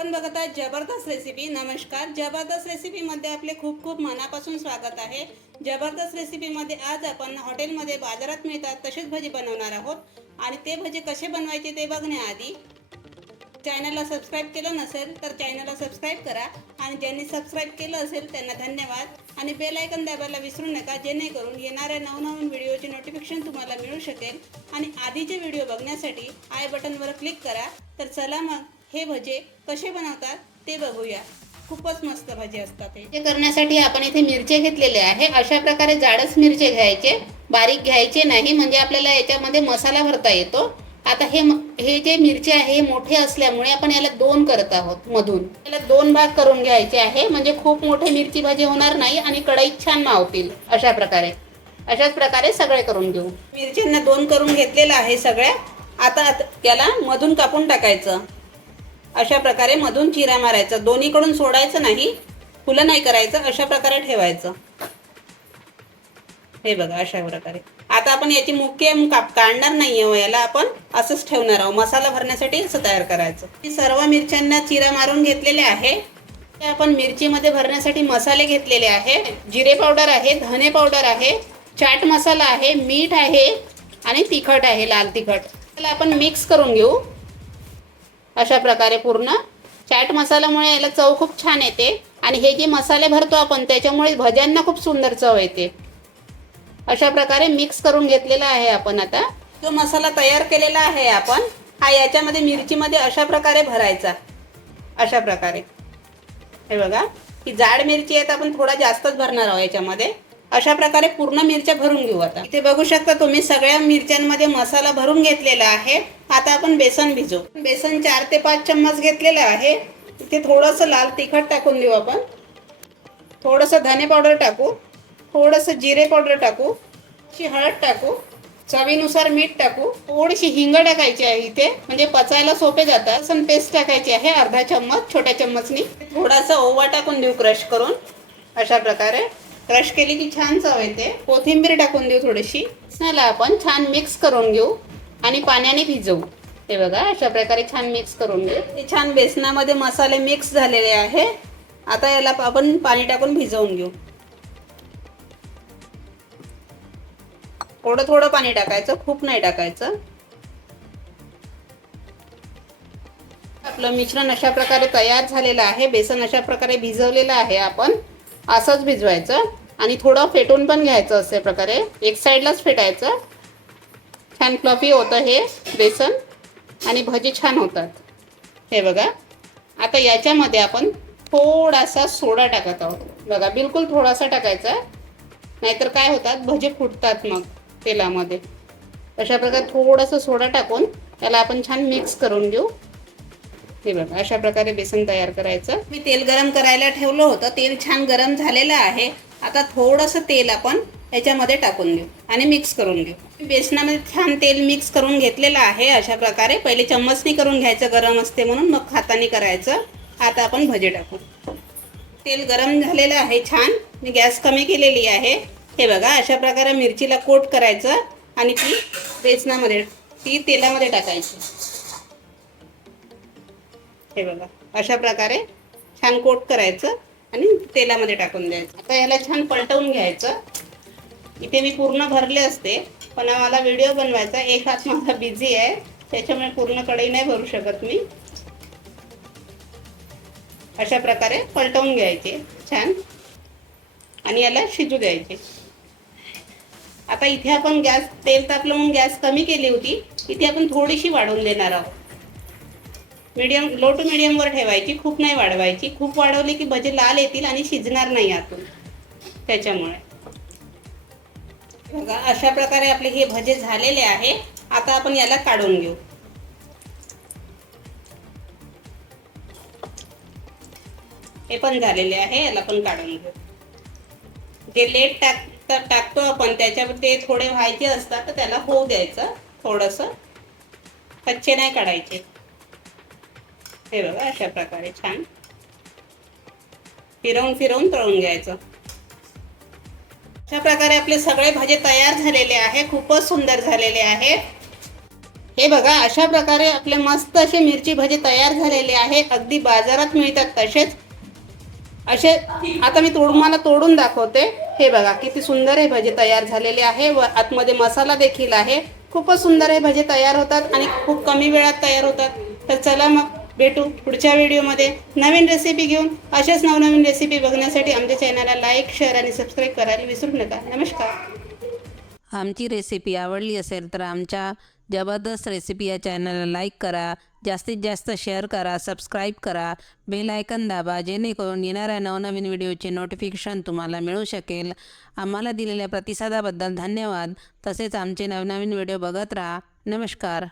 आपण बघत आहात जबरदस्त रेसिपी नमस्कार. जबरदस्त रेसिपीमध्ये आपले खूप खूप मनापासून स्वागत आहे. जबरदस्त रेसिपीमध्ये आज आपण हॉटेलमध्ये बाजारात मिळतात तसेच भजी बनवणार आहोत. आणि ते भजी कसे बनवायचे ते बघण्याआधी चॅनलला सबस्क्राईब केलं नसेल तर चॅनलला सबस्क्राईब करा. आणि ज्यांनी सबस्क्राईब केलं असेल त्यांना धन्यवाद. आणि बेल आयकन दाबायला विसरू नका जेणेकरून येणाऱ्या नवनवीन व्हिडिओचे नोटिफिकेशन तुम्हाला मिळू शकेल. आणि आधीचे व्हिडिओ बघण्यासाठी आय बटनवर क्लिक करा. तर चला मग हे भजे कसे बनवतात ते बघूया. खूपच मस्त भजे असतात हे. करण्यासाठी आपण इथे मिरचे घेतलेले आहे. अशा प्रकारे जाडच मिरचे घ्यायचे बारीक घ्यायचे नाही म्हणजे आपल्याला याच्यामध्ये मसाला भरता येतो. आता हे हे जे मिरचे आहे हे मोठे असल्यामुळे आपण याला दोन करत आहोत मधून. याला दोन भाग करून घ्यायचे आहे म्हणजे खूप मोठे मिरची भाजी होणार नाही आणि कढईत छान मावतील अशा प्रकारे. अशाच प्रकारे सगळे करून घेऊ. मिरच्यांना दोन करून घेतलेलं आहे सगळ्या. आता आत- याला मधून कापून टाकायचं. अशा प्रकारे मधून चिरा मारायचा. दोन्हीकडून सोडायचं नाही फुलं नाही करायचं अशा प्रकारे ठेवायचं. हे बघा अशा प्रकारे. आता आपण याची मुख्य काप काढणार नाहीये हो याला आपण असंच ठेवणार आहोत. मसाला भरण्यासाठी असं तयार करायचं. सर्व मिरच्यांना चिरा मारून घेतलेले आहे. ते आपण मिरचीमध्ये भरण्यासाठी मसाले घेतलेले आहे. जिरे पावडर आहे धने पावडर आहे चाट मसाला आहे मीठ आहे आणि तिखट आहे लाल तिखट. त्याला आपण मिक्स करून घेऊ. अशा प्रकारे पूर्ण. चाट मसाल्यामुळे याला चव खूप छान येते. आणि हे जे मसाले भरतो आपण त्याच्यामुळे भज्यांना खूप सुंदर चव येते. अशा प्रकारे मिक्स करून घेतलेला आहे आपण आता. जो मसाला तयार केलेला आहे आपण. हा याच्यामध्ये मिरचीमध्ये अशा प्रकारे भरायचा. अशा प्रकारे. हे बघा ही जाड मिरची आहे तर आपण थोडा जास्तच भरणार आहोत याच्यामध्ये. अशा प्रकारे पूर्ण मिरच्या भरून घेऊ आता. इथे बघू शकता तुम्ही सगळ्या मिरच्यांमध्ये मसाला भरून घेतलेला आहे. आता आपण बेसन भिजू. बेसन चार ते पाच चम्मच घेतलेलं आहे. इथे थोडंसं लाल तिखट टाकून देऊ आपण. थोडंसं धने पावडर टाकू. थोडंसं जिरे पावडर टाकू. ची हळद टाकू. चवीनुसार मीठ टाकू. थोडीशी हिंग टाकायची आहे इथे. म्हणजे पचायला सोपे जातात. सन पेस्ट टाकायची आहे. अर्धा चम्मच छोट्या चम्मचनी. थोडासा ओवा टाकून देऊ क्रश करून. अशा प्रकारे. क्रश केली की छान चव येते. कोथिंबीर टाकून देऊ थोडीशी. चला आपण छान मिक्स करून घेऊ आणि पाण्याने भिजवू. हे बघा अशा प्रकारे छान मिक्स करून घेऊ. हे छान बेसनामध्ये मसाले मिक्स झालेले आहे. आता याला आपण पाणी टाकून भिजवून घेऊ. थोडं थोडं पाणी टाकायचं खूप नाही टाकायचं. आपलं मिश्रण अशा प्रकारे तयार झालेलं आहे बेसन अशा प्रकारे भिजवलेलं आहे आपण. असंच भिजवायचं. आणि थोडं फेटून पण घ्यायचं असे प्रकारे. एक साईडलाच फेटायचं. छान फ्लफी होतं हे बेसन. आणि भजी छान होतात. हे बघा. आता याच्यामध्ये आपण थोडासा सोडा टाकत आहोत. बघा बिलकुल थोडासा टाकायचा. नाहीतर काय होतात? भजे फुटतात मग तेलामध्ये. अशा प्रकारे थोडंसं सोडा टाकून त्याला आपण छान मिक्स करून घेऊ. हे बघा अशा प्रकारे बेसन तयार करायचं. मी तेल गरम करायला ठेवलं होतं. तेल छान गरम झालेलं आहे. आता थोडंसं तेल आपण याच्यामध्ये टाकून देऊ आणि मिक्स करून घेऊ. बेसनामध्ये छान तेल मिक्स करून घेतलेलं आहे अशा प्रकारे. पहिले चम्मचनी करून घ्यायचं गरम असते म्हणून मग हाताने करायचं. आता आपण भजे टाकू. तेल गरम झालेलं आहे छान. मी गॅस कमी केलेली आहे. हे बघा अशा प्रकारे मिरचीला कोट करायचं आणि ती बेसनामध्ये ती तेलामध्ये टाकायची. हे बघा अशा प्रकारे छान कोट करायचं. आणि तेलामध्ये टाकून द्यायचं. आता याला छान पलटवून घ्यायचं. इथे मी पूर्ण भरले असते पण मला व्हिडिओ बनवायचा एक हात माझा बिझी आहे त्याच्यामुळे पूर्ण कढई नाही भरू शकत मी. अशा प्रकारे पलटवून घ्यायचे छान. आणि याला शिजू द्यायचे. आता इथे आपण गॅस तेल तापलं म्हणून गॅस कमी केली होती. इथे आपण थोडीशी वाढवून देणार आहोत. मीडियम लो टू मीडियमवर ठेवायची खूप नाही वाढवायची. खूप वाढवली की भजे लाल येतील आणि शिजणार नाही आतून त्याच्यामुळे. बघा अशा प्रकारे आपले हे भजे झालेले आहे. आता आपण याला काढून घेऊ. हे पण झालेले आहे याला पण काढून घेऊ. जे लेट टाक टाकतो आपण त्याच्यावर ते थोडे व्हायचे असतात तर त्याला होऊ द्यायचं थोडंसं. कच्चे नाही काढायचे. हे बघा अशा प्रकारे छान. फिरवून फिरवून तळून घ्यायचं. अशा प्रकारे आपले सगळे भाजे तयार झालेले आहे खूपच सुंदर झालेले आहे. हे बघा अशा प्रकारे आपले मस्त असे मिरची भजे तयार झालेले आहे. अगदी बाजारात मिळतात तसेच. असे आता मी तोडून मला तोडून दाखवते. हे बघा किती सुंदर हे भजे तयार झालेले आहे व आतमध्ये मसाला देखील आहे. खूपच सुंदर हे भजे तयार होतात आणि खूप कमी वेळात तयार होतात. तर चला मग भेटू पुढच्या व्हिडिओमध्ये. नवीन रेसिपी घेऊन अशाच नवनवीन रेसिपी बघण्यासाठी आमच्या चॅनलला लाईक शेअर आणि सबस्क्राईब करायला विसरू नका. नमस्कार. आमची रेसिपी आवडली असेल तर आमच्या जबरदस्त रेसिपी या चॅनलला लाईक करा. जास्तीत जास्त शेअर करा सबस्क्राईब करा. बेल आयकन दाबा जेणेकरून येणाऱ्या नवनवीन व्हिडिओचे नोटिफिकेशन तुम्हाला मिळू शकेल. आम्हाला दिलेल्या प्रतिसादाबद्दल धन्यवाद. तसेच आमचे नवनवीन व्हिडिओ बघत राहा. नमस्कार.